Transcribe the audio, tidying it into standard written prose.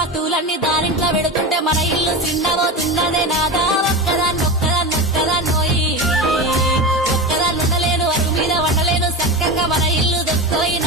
వస్తువులన్నీ దారింట్లో పెడుతుంటే మన ఇల్లు చిన్నబోతున్నదే నాదా ఒక్కదాన్నోయి ఒక్కదాన్ని ఉండలేను అరుగు మీద వండలేను చక్కగా మన ఇల్లు దొక్కోయి